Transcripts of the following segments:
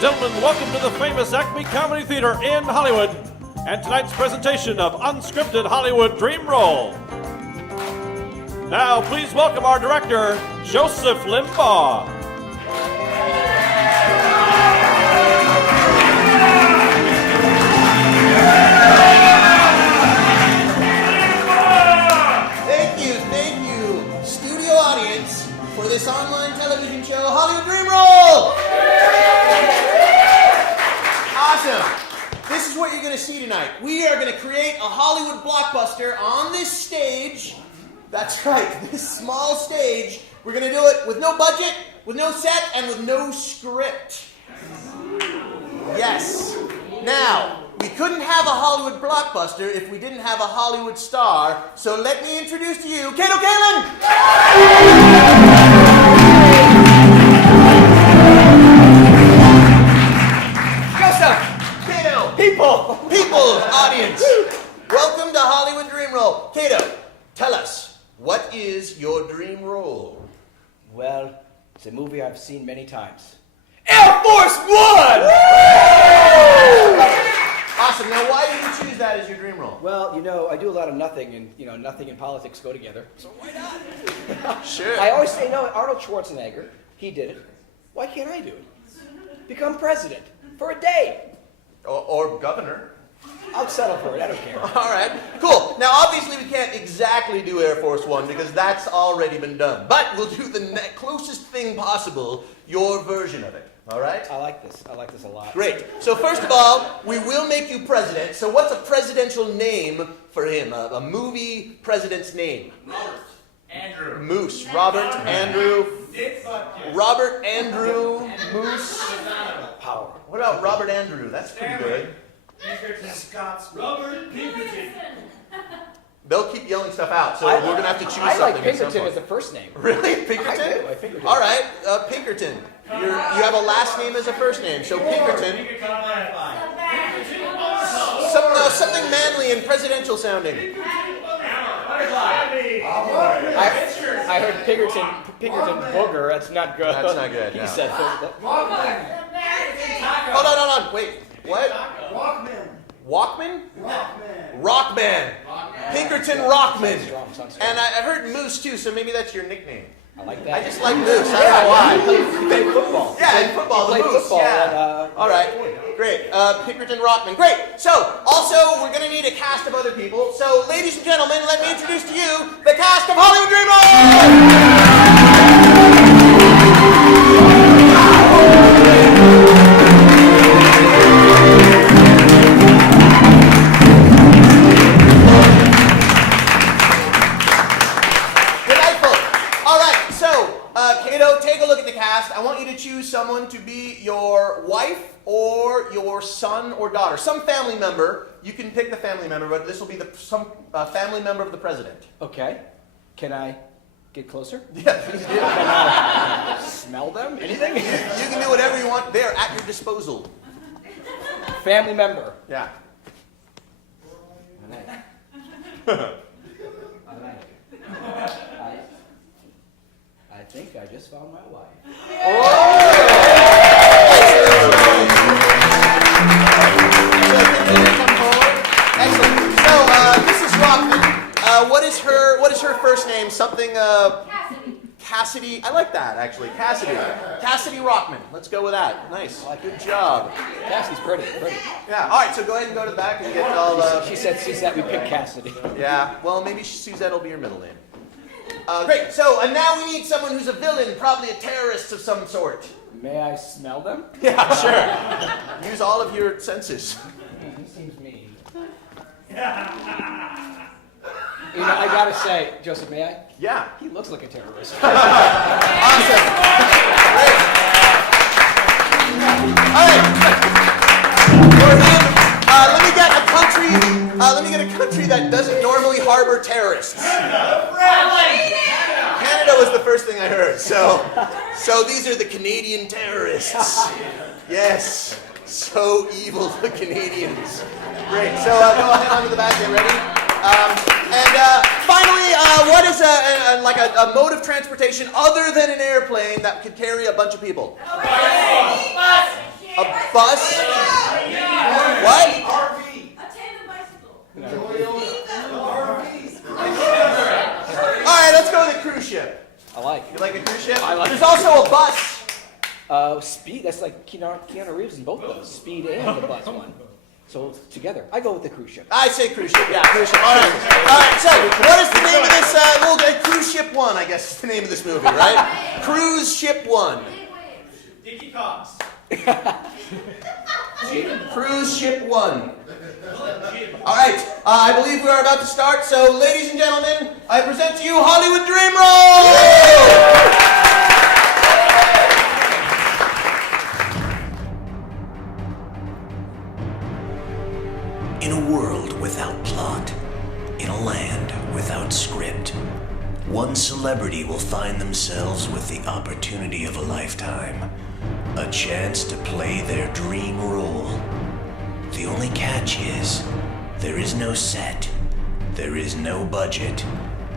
and gentlemen, welcome to the famous Acme Comedy Theater in Hollywood and tonight's presentation of Unscripted Hollywood Dream Roll. Now, please welcome our director, Joseph Limbaugh. Thank you, studio audience, for this online television show, Hollywood Dream Roll! Awesome. This is what you're going to see tonight. We are going to create a Hollywood blockbuster on this stage. That's right, this small stage. We're going to do it with no budget, with no set, and with no script. Yes. Now, we couldn't have a Hollywood blockbuster if we didn't have a Hollywood star, so let me introduce to you Kato Kaelin! People, audience, welcome to Hollywood Dream Roll. Kato, tell us, what is your dream role? Well, it's a movie I've seen many times. Air Force One! Awesome. Now, why did you choose that as your dream role? Well, you know, I do a lot of nothing, and, you know, nothing and politics go together. So why not? Sure. I always say, no, Arnold Schwarzenegger, he did it. Why can't I do it? Become president for a day. Or governor. I'll settle for it. I don't care. All right. Cool. Now, obviously, we can't exactly do Air Force One because that's already been done. But we'll do the closest thing possible, your version of it. All right? I like this. I like this a lot. Great. So first of all, we will make you president. So what's a presidential name for him? A movie president's name? Robert Andrew. Moose. Robert Andrew. Robert Andrew Moose. Power. What about Robert Andrew? That's pretty good. Pinkerton Scott's Robert Pinkerton. They'll keep yelling stuff out, so we're going to have to choose something. I like at some Pinkerton point. as the first name. Really? Pinkerton? I do. I Pinkerton. All right. Pinkerton. You have a last name as a first name, so Pinkerton. Something manly and presidential sounding. I heard Pinkerton Booger. That's not good. That's not good. He No. said that. Hold on. Wait. What? Walkman? Rockman. Pinkerton Rockman. And I heard Moose too, so maybe that's your nickname. I like that. I just like Moose. I don't know why. He played football. Yeah, in football, the Moose. Football Yeah. All right. Great. Pinkerton Rockman. Great. So, also, we're going to need a cast of other people. So, ladies and gentlemen, let me introduce to you the cast of Hollywood Dream Roll! Take a look at the cast. I want you to choose someone to be your wife or your son or daughter. Some family member. You can pick the family member, but this will be some family member of the president. Okay. Can I get closer? Yeah, please do. Can I smell them? Anything? You can do whatever you want. They're at your disposal. Family member. Yeah. I think I just found my wife. Excellent. So, Mrs. Rockman, what is her first name? Something, Cassidy. I like that, actually. Cassidy Rockman. Let's go with that. Nice. Good job. Cassidy's pretty. Yeah. All right, so go ahead and go to the back and get all the... She said we picked Cassidy. Yeah. Well, maybe Suzette will be your middle name. Great. So, and now we need someone who's a villain, probably a terrorist of some sort. May I smell them? Yeah, sure. Use all of your senses. He seems mean. You know, I gotta say, Joseph, may I? Yeah. He looks like a terrorist. Awesome. Great. All right. For him, let me get a country that doesn't normally harbor terrorists. Canada was the first thing I heard. So these are the Canadian terrorists. Yes. So evil, the Canadians. Great. So go ahead onto the back. Get ready. Finally, what is a mode of transportation other than an airplane that could carry a bunch of people? A Bus? What? RV. A tandem bicycle. All right, let's go with a cruise ship. I like. You like a cruise ship? I like There's also a bus. Speed, that's like Keanu Reeves in both those. Speed and the bus one. So together, I go with the cruise ship. I say cruise ship. Yeah, cruise ship. All right. All right. So, what is the name of this? Cruise Ship 1, I guess is the name of this movie, right? Cruise Ship 1. Dickie Cox. Cruise Ship 1. All right. I believe we are about to start. So, ladies and gentlemen, I present to you Hollywood Dream Roll. In a world without plot, in a land without script, one celebrity will find themselves with the opportunity of a lifetime, a chance to play their dream role. The only catch is, there is no set, there is no budget,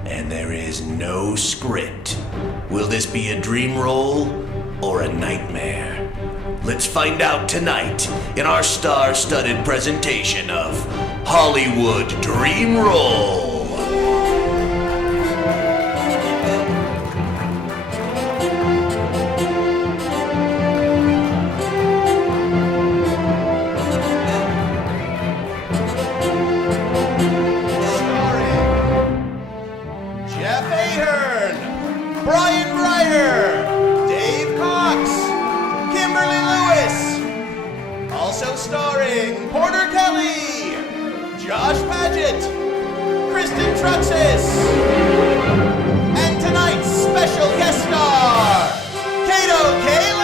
and there is no script. Will this be a dream role or a nightmare? Let's find out tonight in our star-studded presentation of Hollywood Dream Roll. Starring Jeff Ahern, Brian Breiter, Dave Cox, Kimberly Lewis. Also starring Porter Kelly, Josh Paget, Kristen Trucksess, and tonight's special guest star, Kato Kaelin.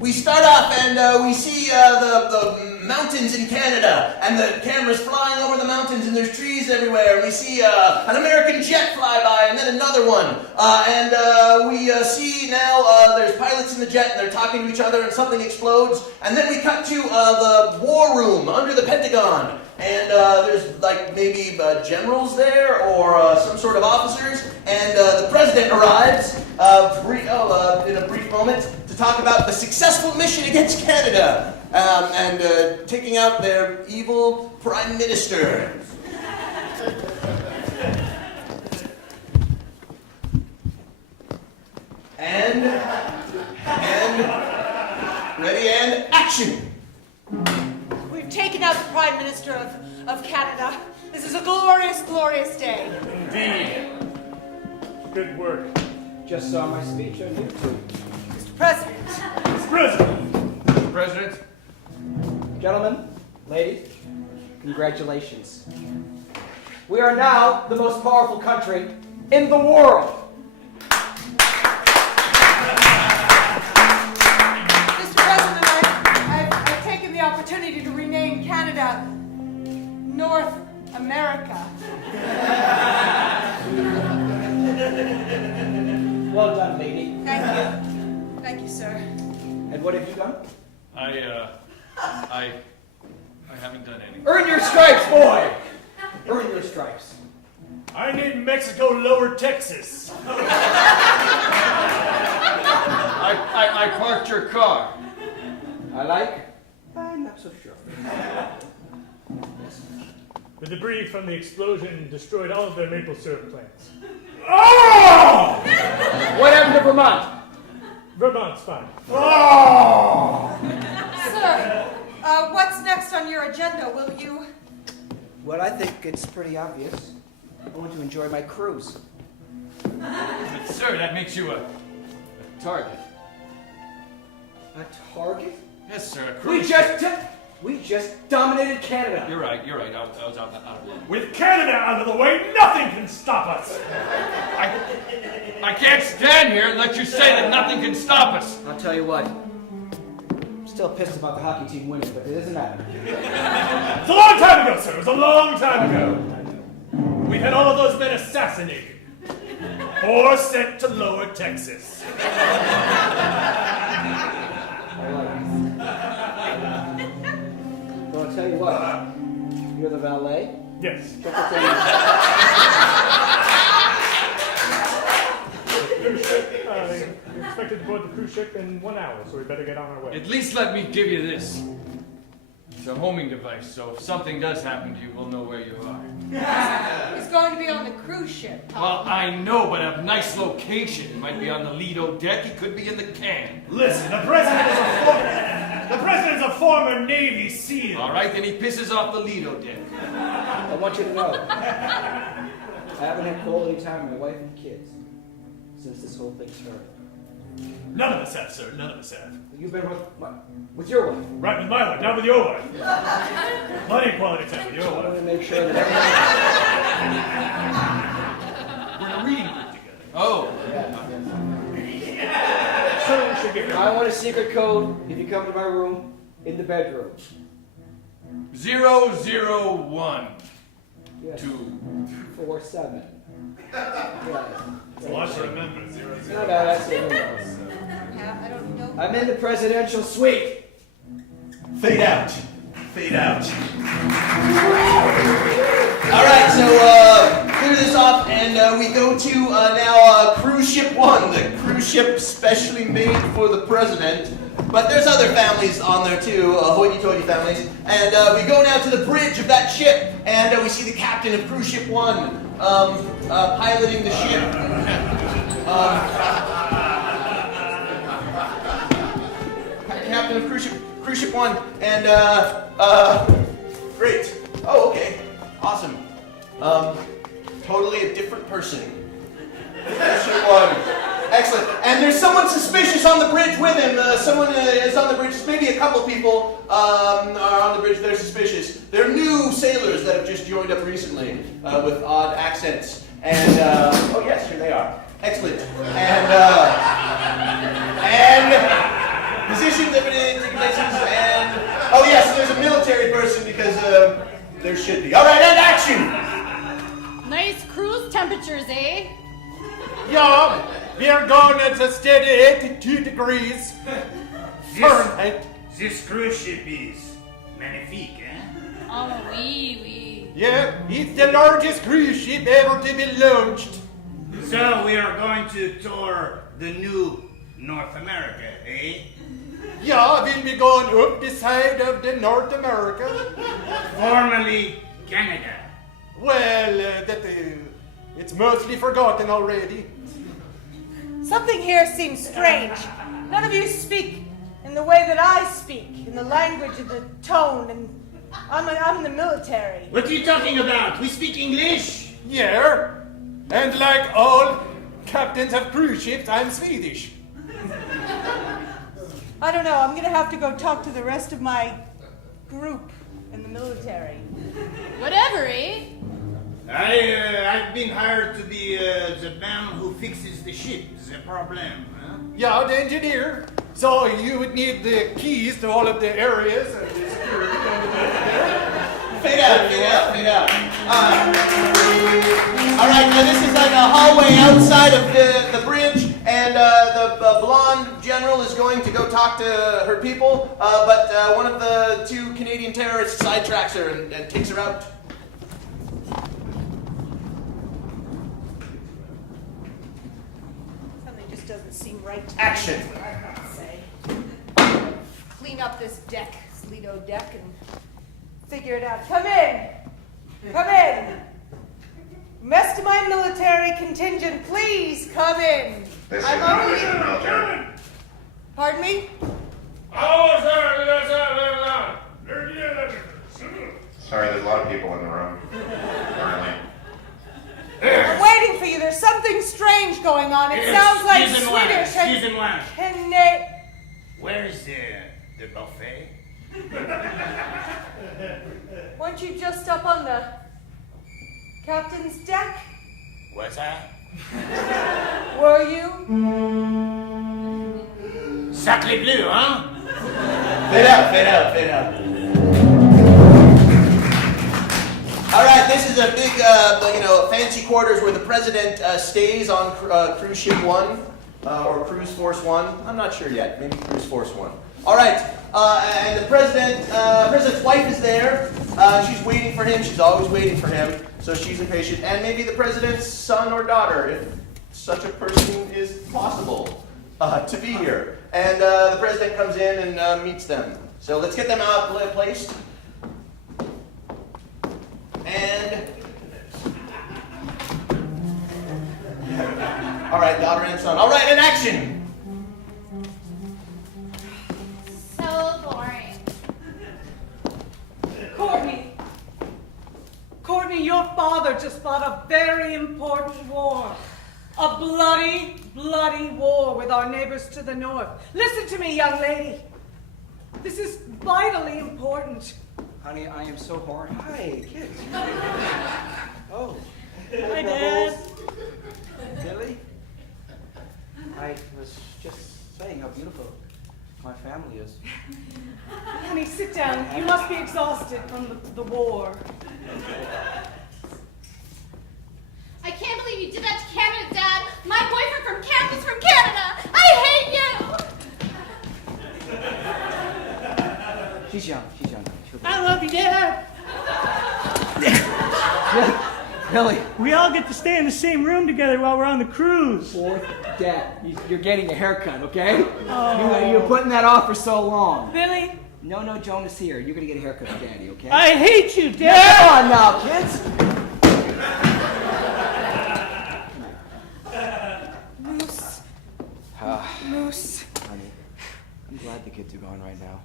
We start off and we see the mountains in Canada, and the camera's flying over the mountains, and there's trees everywhere, and we see an American jet fly by, and then another one, and we see now there's pilots in the jet, and they're talking to each other, and something explodes, and then we cut to the war room under the Pentagon, and there's like maybe generals there, or some sort of officers, and the president arrives in a brief moment to talk about the successful mission against Canada, and taking out their evil prime minister. And ready and action. We've taken out the Prime Minister of Canada. This is a glorious, glorious day. Indeed. Good work. Just saw my speech on YouTube. Mr. President. Mr. President. Mr. President. Gentlemen, ladies, congratulations. We are now the most powerful country in the world. Mr. President, I've taken the opportunity to rename Canada North America. Well done, lady. Thank you. Thank you, sir. And what have you done? I haven't done any. Earn your stripes, boy! Earn your stripes. I named Mexico Lower Texas. I parked your car. I like? I'm not so sure. The debris from the explosion destroyed all of their maple syrup plants. Oh! What happened to Vermont? Vermont's fine. Oh! Sir, what's next on your agenda? Will you... Well, I think it's pretty obvious. I want to enjoy my cruise. But sir, that makes you a target. A target? Yes, sir. We just dominated Canada. You're right. I was out of line. With Canada out of the way, nothing can stop us. I can't stand here and let you say that nothing can stop us. I'll tell you what. I'm still pissed about the hockey team winning, but it doesn't matter. It's a long time ago, sir. It was a long time ago. We've had all of those men assassinated. Or sent to Lower Texas. Well, I'll tell you what. You're the valet? Yes. Check the thing. We're expected to board the cruise ship in 1 hour, so we better get on our way. At least let me give you this. It's a homing device, so if something does happen to you, we'll know where you are. He's going to be on the cruise ship. Well, I know, but a nice location. It might be on the Lido deck. He could be in the can. Listen, the president's a former Navy SEAL. All right, then he pisses off the Lido deck. I want you to know. I haven't had quality time with my wife and kids since this whole thing started. None of us have, sir. None of us have. You've been with your wife. Right with my wife, not with your wife. Plenty of quality time with your I want wife. to make sure that We're in a reading group together. Oh. So we should get I want a secret code if you come to my room in the bedroom. 001. Yes. 247. Yes. It's a lot to remember. 0, 0. No, that's it. Yeah, I don't know. I'm in the presidential suite. Fade out. Fade out. Alright, so clear this off and we go to now Cruise Ship 1, the cruise ship specially made for the president. But there's other families on there too, hoity-toity families. And we go now to the bridge of that ship and we see the captain of Cruise Ship 1 piloting the ship. Captain of Cruise Ship 1, and great. Oh, okay, awesome. Totally a different person. Cruise Ship 1, excellent. And there's someone suspicious on the bridge with him. Someone is on the bridge. Maybe a couple people are on the bridge. They're suspicious. They're new sailors that have just joined up recently with odd accents. And oh yes, here they are. Excellent. And positions, taking places, and oh yes, there's a military person because there should be. All right, and action. Nice cruise temperatures, eh? Yeah, we are going at a steady 82 degrees Fahrenheit. This cruise ship is magnifique, eh? Oh, oui. Yeah, it's the largest cruise ship ever to be launched. So we are going to tour the new North America, eh? Yeah, we'll be going up the side of the North America. Formerly Canada. Well, it's mostly forgotten already. Something here seems strange. None of you speak in the way that I speak, in the language and the tone, and I'm in the military. What are you talking about? We speak English? Yeah, and like all captains of cruise ships, I'm Swedish. I don't know, I'm gonna have to go talk to the rest of my group in the military. Whatever, eh? I've been hired to be the man who fixes the ship, the problem, huh? Yeah, the engineer. So you would need the keys to all of the areas and the security over there. Fade out. All right, now this is like a hallway outside of the bridge, and the blonde general is going to go talk to her people, but one of the two Canadian terrorists sidetracks her and takes her out. Something just doesn't seem right to Action. me. I have to say. Clean up this deck, this Lido deck, and figure it out. Come in. Rest of my military contingent, please come in. I'm only. Pardon me? Sorry, there's a lot of people in the room. Currently. I'm waiting for you. There's something strange going on. It sounds like Swedish. Excusez-moi. Where's the buffet? Weren't you just up on the captain's deck? What's that? Were you? Sacré bleu, huh? Fade out. All right, this is a big, fancy quarters where the president stays on cruise ship 1 or cruise force 1. I'm not sure yet. Maybe cruise force 1. All right, and the president's wife is there. She's waiting for him. She's always waiting for him, so she's impatient. And maybe the president's son or daughter, if such a person is possible to be here. And the president comes in and meets them. So let's get them out placed. And all right, daughter and son. All right, and action. So boring. Courtney, your father just fought a very important war. A bloody, bloody war with our neighbors to the north. Listen to me, young lady. This is vitally important. Honey, I am so horny. Hi, kids. Oh. Hi, Dad. Billy? I was just saying how beautiful my family is. Honey, sit down. You must be exhausted from the war. I can't believe you did that to Canada, Dad. My boyfriend from Canada's from Canada. I hate you. She's young. I love you, Dad. Billy. We all get to stay in the same room together while we're on the cruise. Fourth deck. You're getting a haircut, okay? Oh. You're putting that off for so long. Billy? No, Jonas here. You're gonna get a haircut from Daddy, okay? I hate you, Dad. Yeah, come on now, kids. Moose. Honey, I'm glad the kids are gone right now.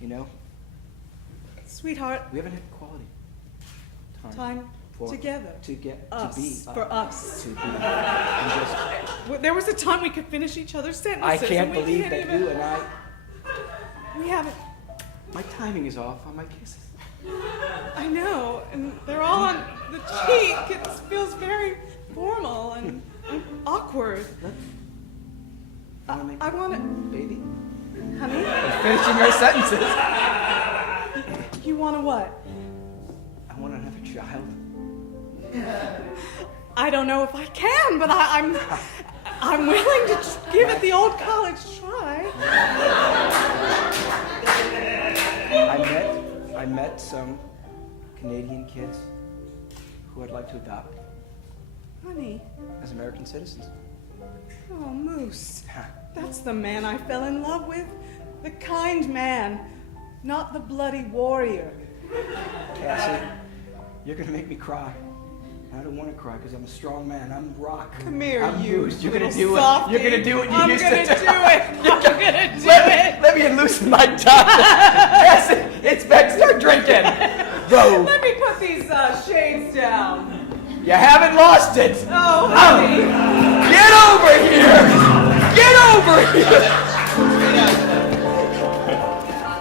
You know, Sweetheart. we haven't had quality Time together. To be. For us. To be. And just, There was a time we could finish each other's sentences. I can't believe that you and I. We haven't. My timing is off on my kisses. I know, and they're all on the cheek. It feels very formal and awkward. I want to. Baby? Honey? Finishing her sentences. You want to what? I want another child. I don't know if I can, but I'm willing to just give it the old college try. I met some Canadian kids who I'd like to adopt. Honey. As American citizens. Oh, Moose. That's the man I fell in love with. The kind man, not the bloody warrior. Cassie, you're gonna make me cry. I don't want to cry because I'm a strong man. I'm rock. Come here, I'm you. Moose. You're gonna do Softy. it. You're gonna do what you I'm used gonna to do. I'm gonna do it. Let me loosen my tongue. Cassie, it's back. Start drinking. Go. Let me put these shades down. You haven't lost it. Oh, honey. Get over here. Get over here.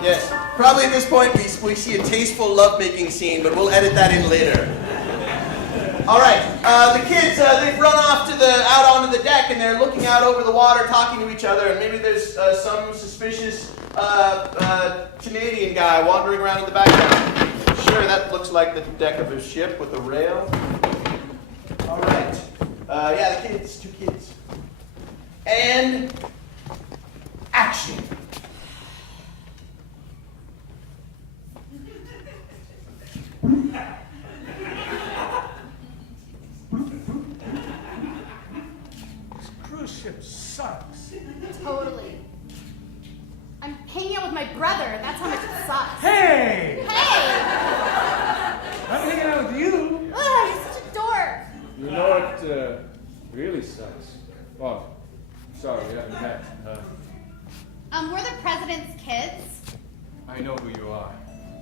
Yes. Probably at this point we see a tasteful lovemaking scene, but we'll edit that in later. All right. The kids they've run off out onto the deck and they're looking out over the water, talking to each other, and maybe there's some suspicious Canadian guy wandering around in the background. Sure, that looks like the deck of a ship with a rail. All right. Yeah, the kids, 2 kids. And action. This cruise ship sucks. Totally. I'm hanging out with my brother. That's how much it sucks. Hey! Hey! I'm hanging out with you. Ugh, he's such a dork. You know what really sucks? Well, sorry, we haven't met. We're the president's kids. I know who you are.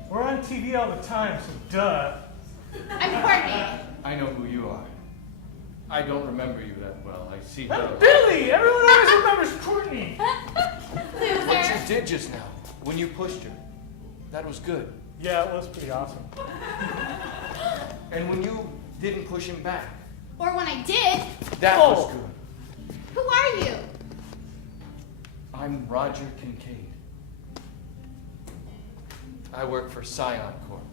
We're on TV all the time, so duh. I'm Courtney. I know who you are. I don't remember you that well. I see That's those. Billy! Everyone always remembers Courtney. What Loser. you did just now, when you pushed her, that was good. Yeah, it was pretty awesome. And when you didn't push him back, Or when I did. that was good. Who are you? I'm Roger Kincaid. I work for Scion Corp.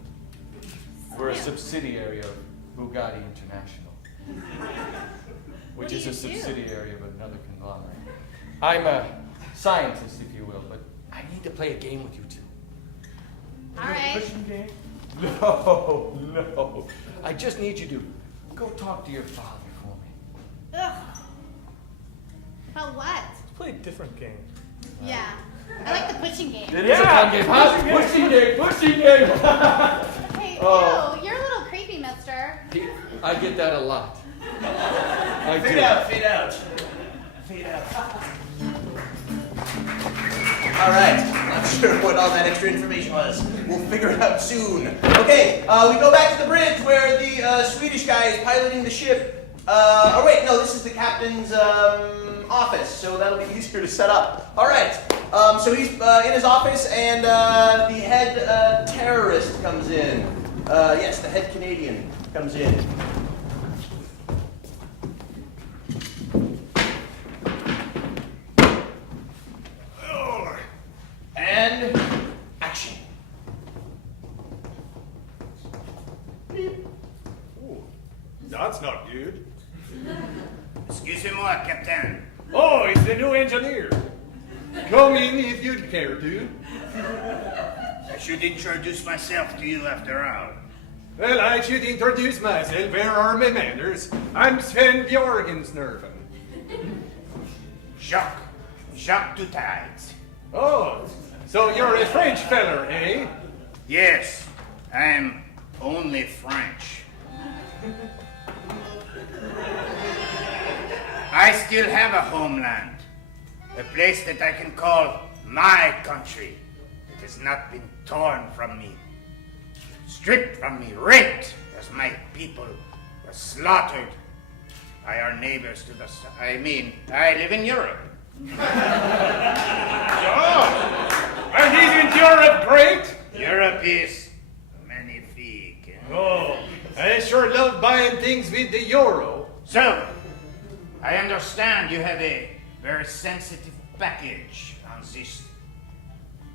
We're a subsidiary of Bugatti International, which is a subsidiary of another conglomerate. I'm a scientist, if you will, but I need to play a game with you two. All right. Pushing game. No. I just need you to go talk to your father for me. Ugh. About what? Let's play a different game. Yeah. I like the pushing game. It is a fun game, huh? Pushing game. Hey, Oh. ew, you're a little creepy, mister. I get that a lot. I do. Fade out. All right. Not sure what all that extra information was. We'll figure it out soon. Okay, we go back to the bridge where the Swedish guy is piloting the ship. Oh wait, no, this is the captain's office, so that'll be easier to set up. All right. So he's in his office, and the head terrorist comes in. Yes, the head Canadian comes in. And action. Ooh, that's not good. Excusez-moi, Captain. Oh, it's the new engineer. Come in if you'd care to. I should introduce myself to you after all. Well, I should introduce myself. Where are my manners? I'm Sven Bjorgensnerven. Jacques Dutides. Oh, so you're a French feller, eh? Yes, I'm only French. I still have a homeland, a place that I can call my country. It has not been torn from me, stripped from me, raped as my people were slaughtered by our neighbors to the south. I live in Europe. And isn't Europe great? Europe is magnifique. Oh, I sure love buying things with the euro. So, I understand you have a very sensitive package on this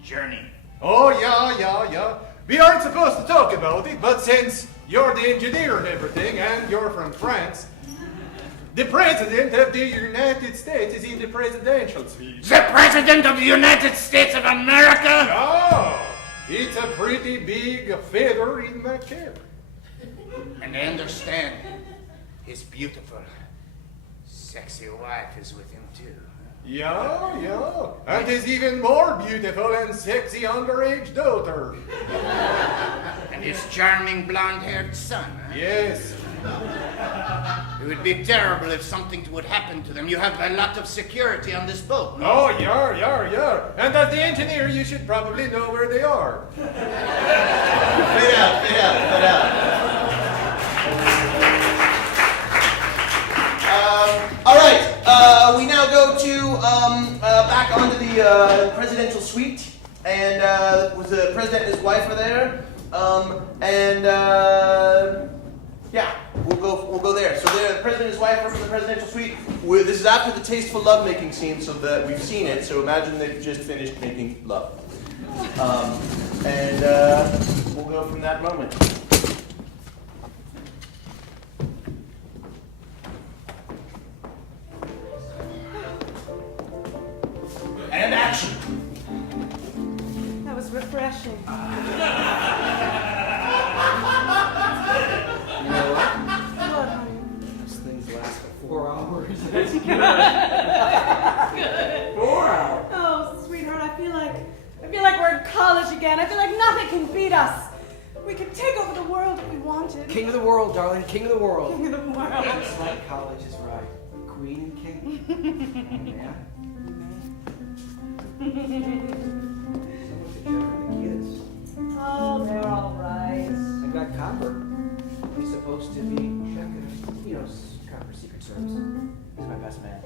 journey. Oh, yeah. We aren't supposed to talk about it, but since you're the engineer and everything, and you're from France, the President of the United States is in the presidential suite. The President of the United States of America? Oh, it's a pretty big feather in my cap. And I understand his beautiful, sexy wife is with him too. Yeah. And his even more beautiful and sexy underage daughter. And his charming blonde-haired son. Huh? Yes. It would be terrible if something would happen to them. You have a lot of security on this boat. No? Oh, yeah. And as the engineer, you should probably know where they are. Fade out. All right. We now go to back onto the presidential suite, and the president and his wife are there, yeah, we'll go there. So there, the president and his wife are from the presidential suite. This is after the tasteful lovemaking scene, so that we've seen it. So imagine they've just finished making love, we'll go from that moment. And action. That was refreshing. You know what? What, honey? Those things last for 4 hours. Good. 4 hours. Oh, sweetheart, I feel like we're in college again. I feel like nothing can beat us. We could take over the world if we wanted. King of the world, darling. King of the world. King of the world. Just like college is right. Queen and king. Yeah. So much together for the kids. Oh, they're all right. I got copper. best man.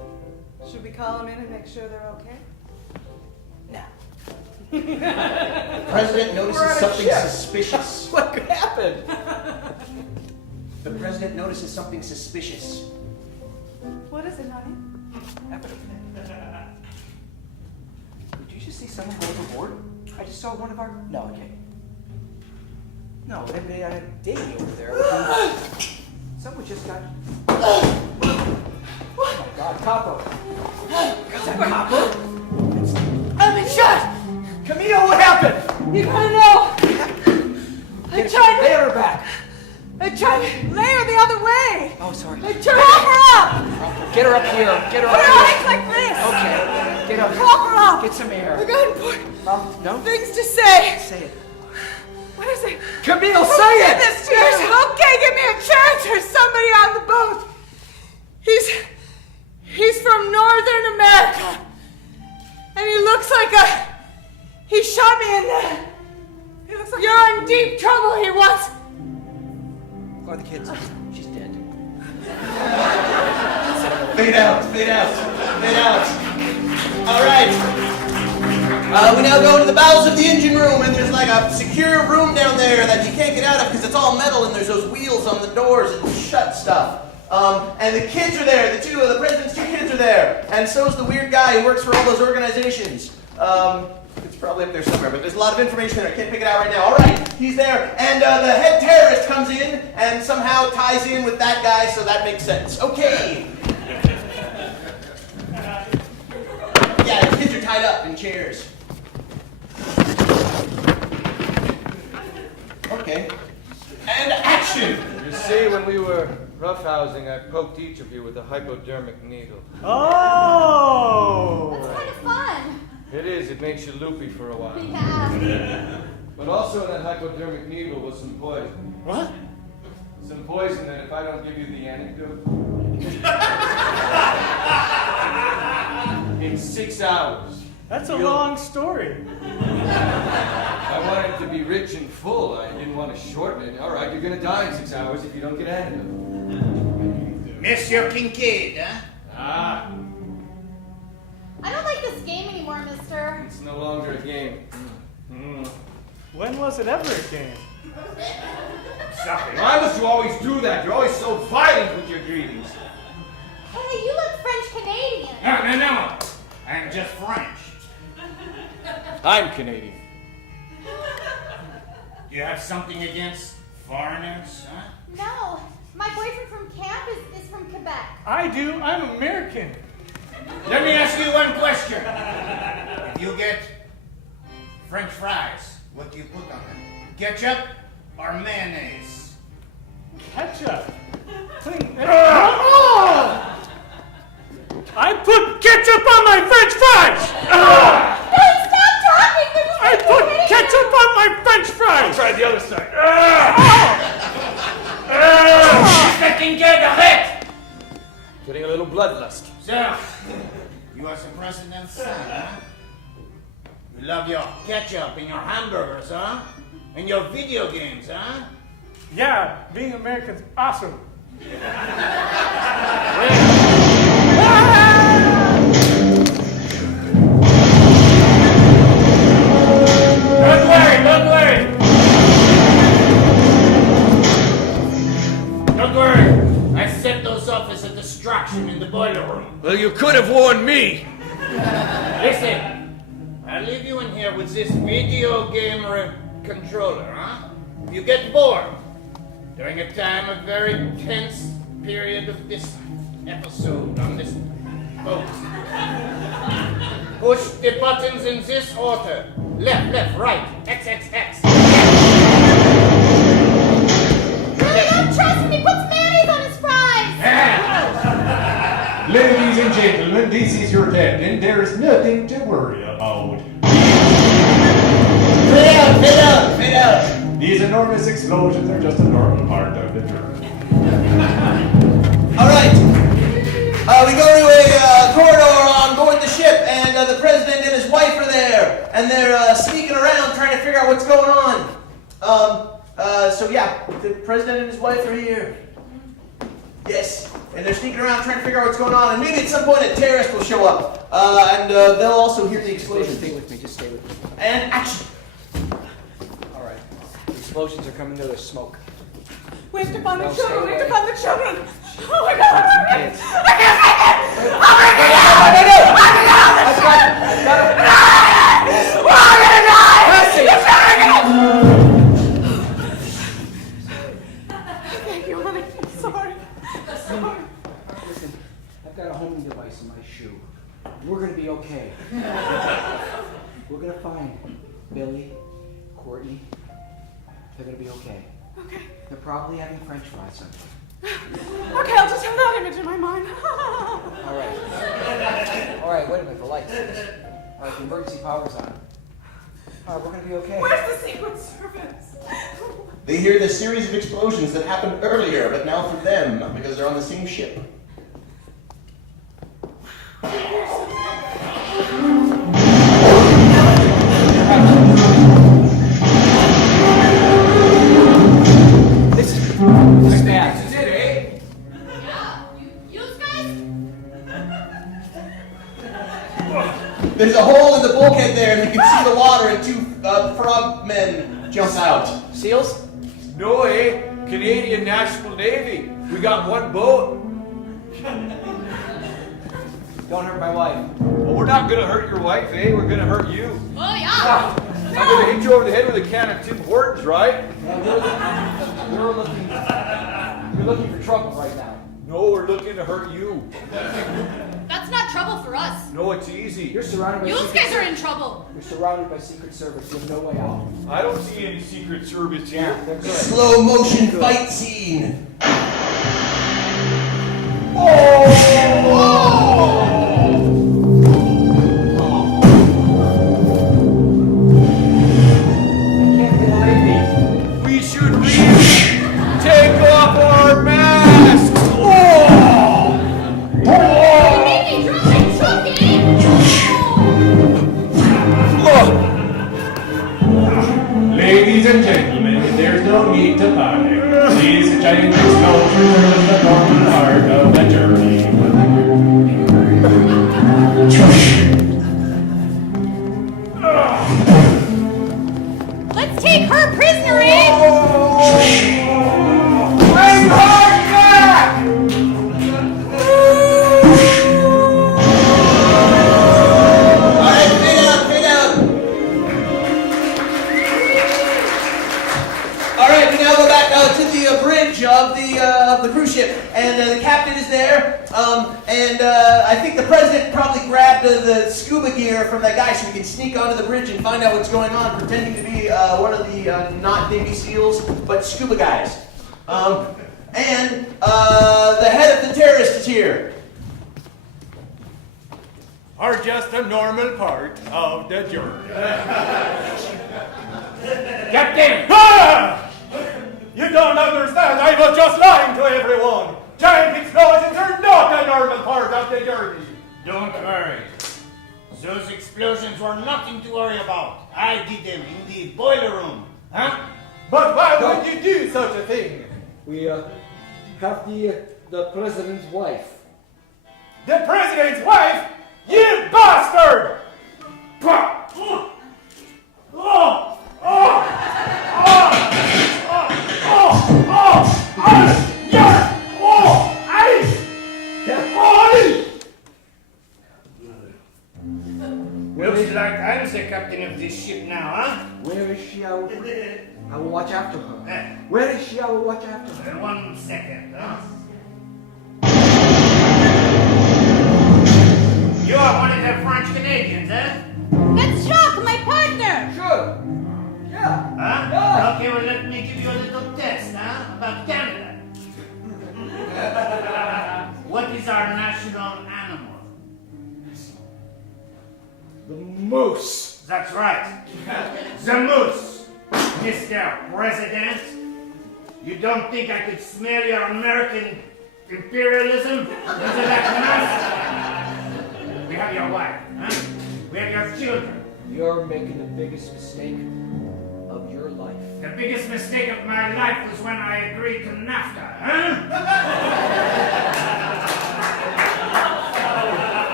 Should we call them in and make sure they're okay? No. The president notices We're on a something ship. suspicious. What happened? The president notices something suspicious. What is it, honey? Did you just see someone go overboard? I just saw one of our... No, okay. No, they had a dinghy over there. Someone just got... Oh my God, Capo. Capo? I've been shot! Camille, what happened? You gotta know! I tried to lay her the other way! Oh, sorry. I tried to prop her up! Get her up here. Get her Put up her here. legs like this! Okay. Get up. Prop her up! Get some air. I got important No? things to say! Say it. What is it? Camille, Who say did it! this to you? Okay, give me a chance. There's somebody on the boat. He's from Northern America. And he looks like he shot me in the... He looks like you're in deep trouble. He wants... Who are the kids? She's dead. Fade out, fade out, fade out. All right. We now go into the bowels of the engine room, and there's like a secure room down there that you can't get out of because it's all metal, and there's those wheels on the doors and shut stuff. And the kids are there. The president's two kids are there, and so's the weird guy who works for all those organizations. It's probably up there somewhere, but there's a lot of information there. I can't pick it out right now. All right, he's there, and the head terrorist comes in and somehow ties in with that guy, so that makes sense. Okay. Yeah, the kids are tied up in chairs. Okay. And action! You see, when we were roughhousing, I poked each of you with a hypodermic needle. Oh! That's kind of fun. It is. It makes you loopy for a while. Yeah. But also in that hypodermic needle was some poison. What? Some poison that if I don't give you the anecdote... in 6 hours. That's a long story. I wanted to be rich and full. I didn't want to shorten it. All right, you're going to die in 6 hours if you don't get anecdote. Monsieur Kincaid, huh? Ah, I don't like this game anymore, mister. it's no longer a game. When was it ever a game? Sorry. Why must you always do that? You're always so violent with your greetings. Hey, you look French-Canadian. No. I'm just French. I'm Canadian. Do you have something against foreigners, huh? No, my boyfriend from camp is from Quebec. I do. I'm American. Let me ask you one question. If you get French fries, what do you put on them? Ketchup or mayonnaise? Ketchup. Clean. Oh! I put ketchup on my French fries! Hey, stop talking! They're just I put ketchup on my French fries! Try the other side. Mr. Kincaid, arrête! Getting a little bloodlust. Sir, you are the president's son, huh? You love your ketchup and your hamburgers, huh? And your video games, huh? Yeah, being American's awesome. Don't worry. Don't worry. I set those up as a distraction in the boiler room. Well, you could have warned me. Listen, I'll leave you in here with this video game controller, huh? If you get bored during a time of very tense period of this episode on this boat, push the buttons in this order. Left, right, X. Really don't trust him. He puts mayonnaise on his fries. Ladies and gentlemen, this is your captain. There is nothing to worry about. Fade out. These enormous explosions are just a normal part of the journey. All right. We go to a corridor on board the ship, and the president and his wife are there, and they're sneaking around trying to figure out what's going on. So yeah, the president and his wife are here. Yes, and they're sneaking around trying to figure out what's going on, and maybe at some point a terrorist will show up, and they'll also hear the explosions. Stay with me, just stay with me. And action! All right. The explosions are coming to the smoke. We have to find the No, children. stay We have to away. find the children. Oh my God! Kids. I can't take it! I'm gonna get out! Thank you, honey. I'm sorry. Listen, I've got a homing device in my shoe. We're gonna be okay. We're gonna find Billy, Courtney. They're gonna be okay. Okay. They're probably having French fries somewhere. Okay, I'll just have that image in my mind. All right. All right, wait a minute, the lights. All right, the emergency power's on. All right, we're gonna be okay. Where's the Secret Service? They hear the series of explosions that happened earlier, but now for them, because they're on the same ship. This is bad. This is it, eh? Yeah, you guys? There's a hole in the bulkhead there, and you can see the water, and two frogmen jump out. Seals? No, eh? Canadian National Navy. We got one boat. Don't hurt my wife. Well, we're not gonna hurt your wife, eh? We're gonna hurt you. Oh, yeah. I'm gonna hit you over the head with a can of Tim Hortons, right? You're looking for trouble right now. No, we're looking to hurt you. That's not trouble for us. No, it's easy. You're surrounded by You Secret guys are in trouble. You're surrounded by Secret Service. You have no way out. I don't see any Secret Service here. They're good. Slow motion fight scene. We should really take off our masks. You made me drop my truck, Ladies and gentlemen, there's no need to panic. These giant explosions are the normal part of the journey. Let's take her prisoner, eh? Bring her back! Alright, fade out. Alright, we now go back to the bridge of the cruise ship, and the captain is there, and I think the president probably grabbed the scuba gear from that guy so we can sneak onto the bridge and find out what's going on, pretending to be one of the not Navy SEALs, but scuba guys. And the head of the terrorist is here. Are just a normal part of the journey. Captain! Ah! You don't understand. I was just lying to everyone. Giant explosions are not a normal part of the journey. Don't worry. Those explosions were nothing to worry about. I did them in the boiler room. Huh? But why would you do such a thing? We have the president's wife. The president's wife? You bastard! Looks like I'm the captain of this ship now, huh? Where is she? I will watch after her. Where is she? I will watch after her. 1 second, huh? You are one of the French Canadians, eh? That's Jacques, my partner. Sure. Yeah. Huh? Yeah. Okay, well, let me give you a little test, huh? About Canada. What is our national animal? The moose. That's right. The moose. Mr. President, you don't think I could smell your American imperialism into that mess? We have your wife, huh? We have your children. You're making the biggest mistake of your life. The biggest mistake of my life was when I agreed to NAFTA, huh?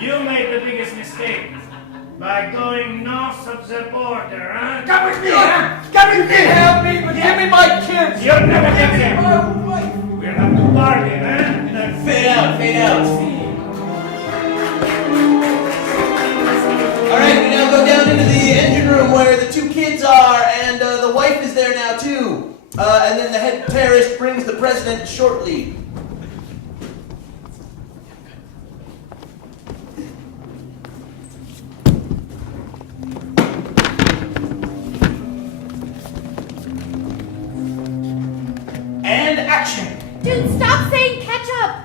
You made the biggest mistake by going north of the border, huh? Come with me, huh? Come with me! Help me, but give me my kids! You'll never get them! We'll have to bargain, huh? Fade out, fade out. Alright, we now go down into the engine room where the two kids are, and the wife is there now too. And then the head terrorist brings the president shortly. And action! Dude, stop saying ketchup!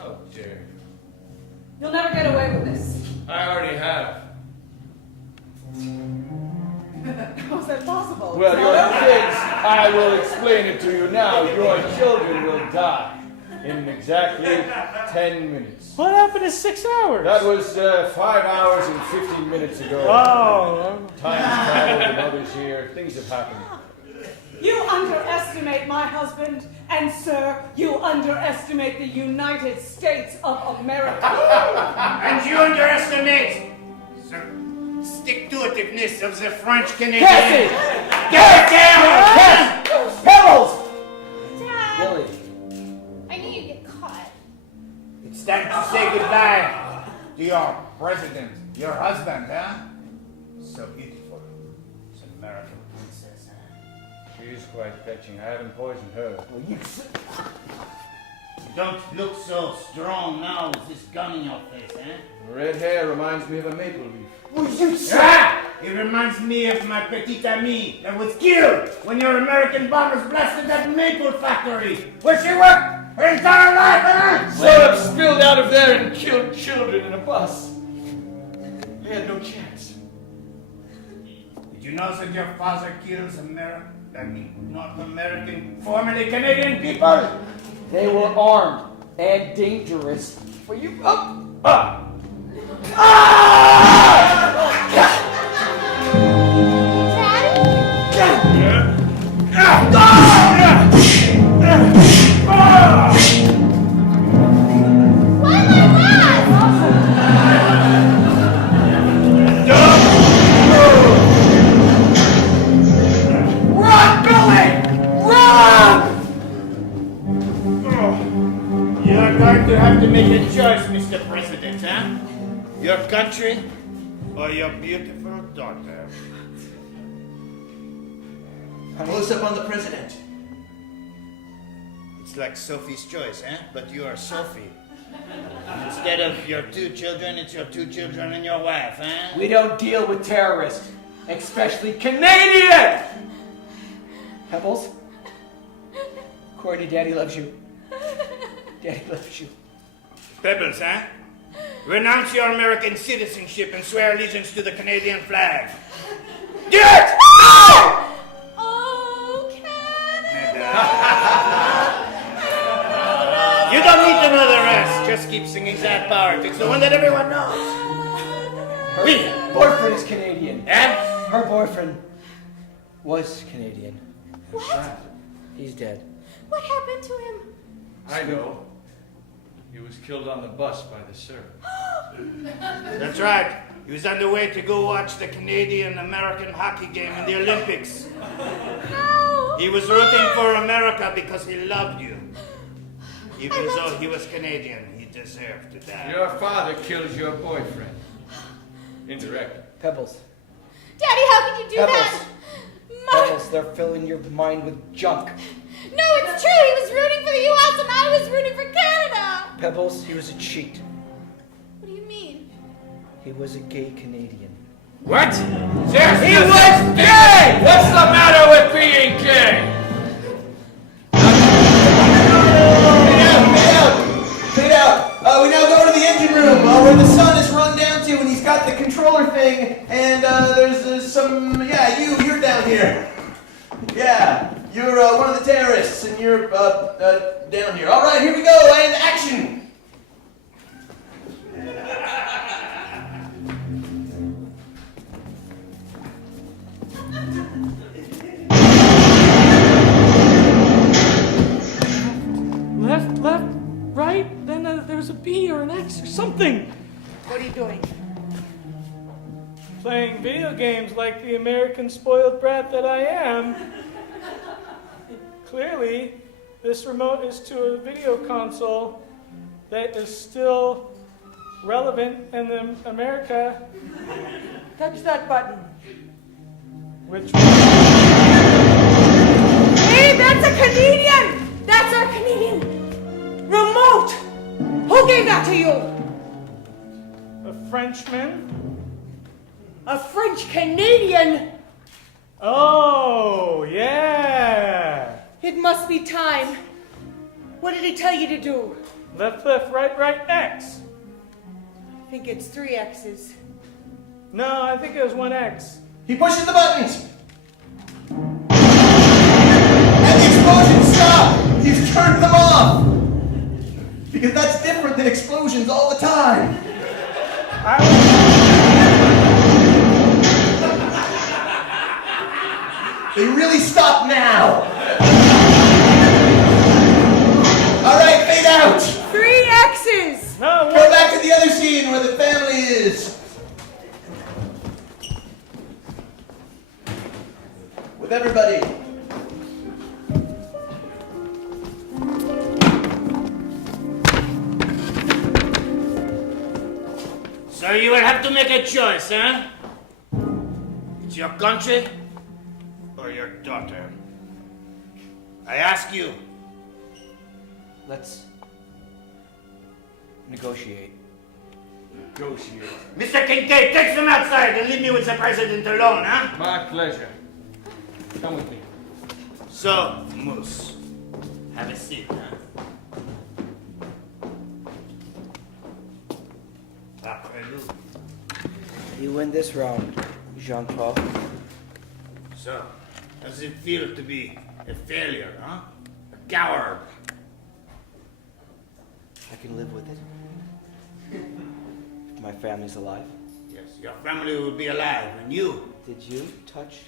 Oh, dear. You'll never get away with this. I already have. How is that possible? Well, It's your not over. kids, I will explain it to you now. Your children will die in exactly 10 minutes. What happened to 6 hours? That was 5 hours and 15 minutes ago. Oh. Time's traveled and others here. Things have happened. You underestimate my husband, and sir, you underestimate the United States of America. And you underestimate the stick-to-itiveness of the French Canadian. Cassie! Get down! Pebbles! Dad, Billy. I knew you'd get caught. It's time to say goodbye to your president, your husband, huh? So beautiful. It's an American princess, huh? She is quite fetching. I haven't poisoned her. You don't look so strong now with this gun in your face, eh? Red hair reminds me of a maple leaf. It reminds me of my petite amie that was killed when your American bombers blasted that maple factory where she worked her entire life, huh? Syrup spilled out of there and killed children in a bus. We had no chance. Did you know that your father kills North American, formerly Canadian people? They were armed and dangerous. For you. You're going to have to make a choice, Mr. President, huh? Your country or your beautiful daughter? Close up on the president. It's like Sophie's Choice, eh? But you are Sophie. Instead of your two children, it's your two children and your wife, eh? We don't deal with terrorists, especially Canadian! Pebbles? Courtney, Daddy loves you. Daddy loves you. Pebbles, huh? Renounce your American citizenship and swear allegiance to the Canadian flag. Do it! Oh, Canada! You don't need to know the rest. Just keep singing that part. It's the one that everyone knows. Her boyfriend is Canadian. And? Her boyfriend was Canadian. What? He's dead. What happened to him? I know. He was killed on the bus by the syrup. That's right. He was on the way to go watch the Canadian-American hockey game in the Olympics. No! He was rooting for America because he loved you. Even though he was Canadian, he deserved to die. Your father killed your boyfriend. Indirectly. Pebbles. Daddy, how could you do Pebbles. that? Pebbles, they're filling your mind with junk. No, it's true. He was rooting for the U.S. and I was rooting for Canada. Pebbles, he was a cheat. What do you mean? He was a gay Canadian. What? Yes, he was gay! What's the matter with being gay? Fade out. We now go to the engine room where the sun is run down to, and he's got the controller thing, and there's some, you're down here. Yeah, you're one of the terrorists, and you're down here. All right, here we go, and action. there's a B or an X or something. What are you doing? Playing video games like the American spoiled brat that I am. Clearly, this remote is to a video console that is still relevant in America. Touch that button. Which Hey, that's a Canadian! That's our Canadian remote! Who gave that to you? A Frenchman? A French Canadian? Oh, yeah! It must be time. What did he tell you to do? Left, right, X. I think it's 3 X's. No, I think it was 1 X. He pushes the buttons. And the explosions stop. He's turned them off. Because that's different than explosions all the time. They really stop now. All right, fade out. 3 X's. No, Go back to the other scene where the family is. With everybody. So you will have to make a choice, huh? It's your country or your daughter. I ask you. Let's negotiate. Negotiate. Mr. Kincaid, take them outside and leave me with the president alone, huh? My pleasure. Come with me. So, Moose, have a seat, huh? You win this round, Jean-Paul. So, how does it feel to be a failure, huh? A coward? I can live with it. If my family's alive. Yes, your family will be alive, and you. Did you touch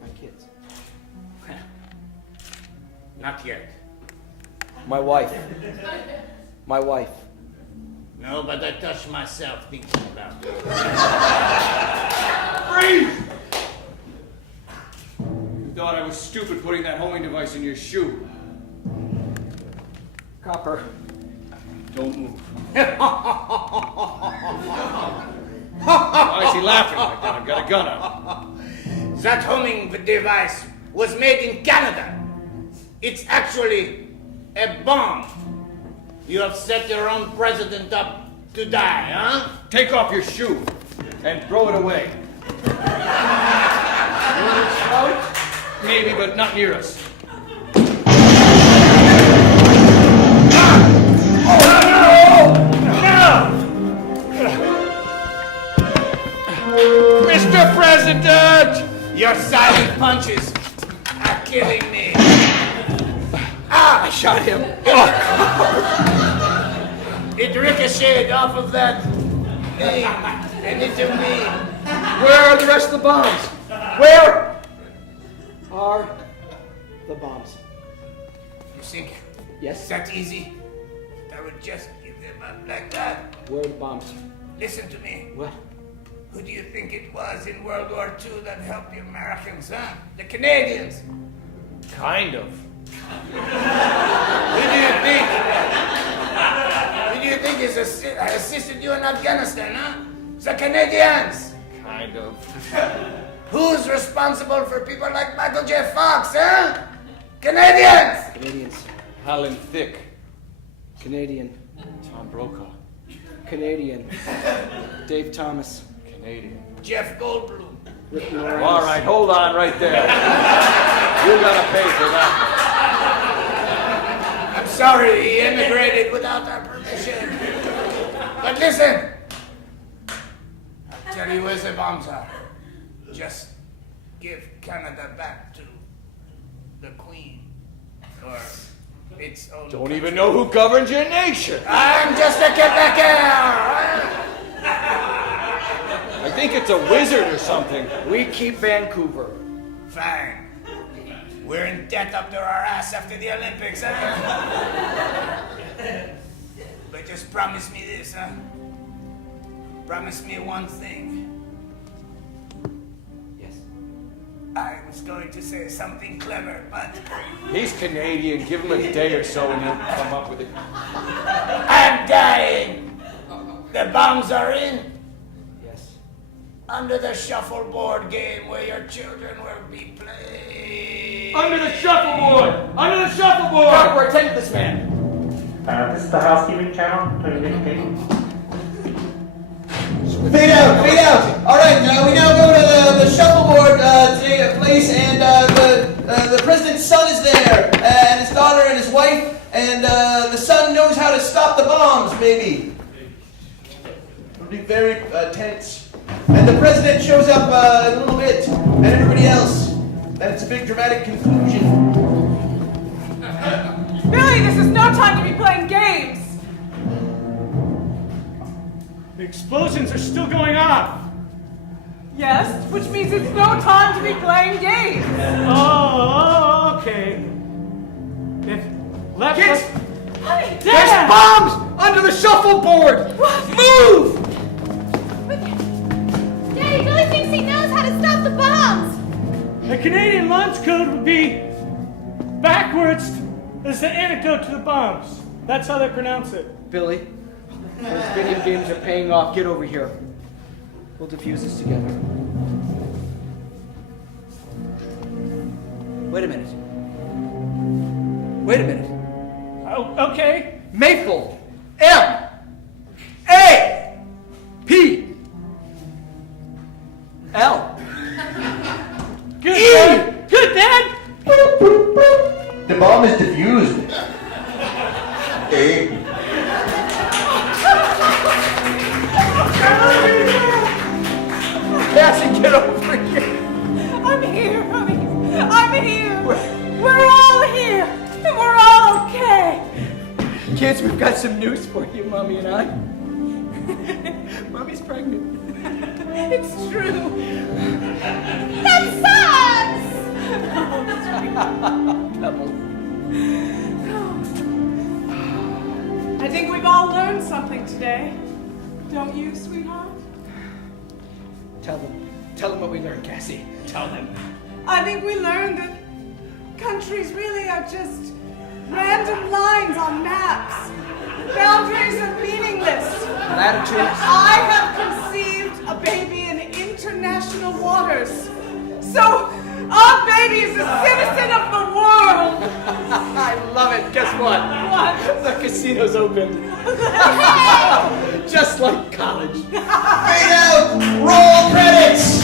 my kids? Not yet. My wife. My wife. No, but I touched myself thinking about it. Freeze! You thought I was stupid putting that homing device in your shoe. Copper. Don't move. Why is he laughing like that? I've got a gun out. That homing device was made in Canada. It's actually a bomb. You have set your own president up to die, huh? Take off your shoe and throw it away. You want to shout? Maybe, but not near us. Mr. President! Your silent punches are killing me. I shot him. It ricocheted off of that thing and into me. Where are the rest of the bombs? Where are the bombs? You think Yes? it's that easy? I would just give them up like that. Where are the bombs? Listen to me. What? Who do you think it was in World War II that helped the Americans, huh? The Canadians. Kind of. Who do you think assisted you in Afghanistan, huh? The Canadians. Kind of. Who's responsible for people like Michael J. Fox, huh? Canadians. Canadians. Alan Thicke. Canadian. Tom Brokaw. Canadian. Dave Thomas. Canadian. Jeff Goldblum. Rick Moranis. All right, hold on right there. You gotta pay for that. I'm sorry he immigrated without our permission. But listen. I'll tell you where the bombs are. Just give Canada back to the Queen. Or its own Don't country. even know who governs your nation. I'm just a Quebecer. I think it's a wizard or something. We keep Vancouver. Fine. We're in debt up to our ass after the Olympics, huh? promise me this, huh? Promise me one thing. Yes. I was going to say something clever, but He's Canadian. Give him a day or so and he'll come up with it. I'm dying. The bombs are in. Yes. Under the shuffleboard game where your children will be playing. Under the shuffleboard! Under the shuffleboard! Doctor, attend to this man. This is the housekeeping channel. Can you indicate? Fade out, fade out. All right, we now go to the shuffleboard place, and the president's son is there, and his daughter and his wife, and the son knows how to stop the bombs. Maybe it'll be very tense. And the president shows up in a little bit, and everybody else. Then it's a big dramatic conclusion. Billy, this is no time to be playing games. The explosions are still going on. Yes, which means it's no time to be playing games. Oh, okay. If left. Kids! Honey, There's Dad! bombs under the shuffleboard! Move! Daddy, Billy thinks he knows how to stop the bombs. The Canadian launch code would be backwards as the antidote to the bombs. That's how they pronounce it. Billy, those video games are paying off. Get over here. We'll defuse this together. Wait a minute. Wait a minute. Oh, okay. Maple. M. A. P. L. Good, Dad. Good, Dad. The bomb is diffused. A. Cassie, get over here. I'm here, honey. I'm here. We're all here. And we're all okay. Kids, we've got some news for you, Mommy and I. Mommy's pregnant. It's true. That sucks! Pebbles. I think we've all learned something today. Don't you, sweetheart? Tell them what we learned, Cassie. Tell them. I think we learned that countries really are just random lines on maps. Boundaries are meaningless. Latitudes. I have conceived a baby in international waters. So, our baby is a citizen of the world. I love it. Guess what? What? The casino's open. Just like college. Fade out. Roll credits.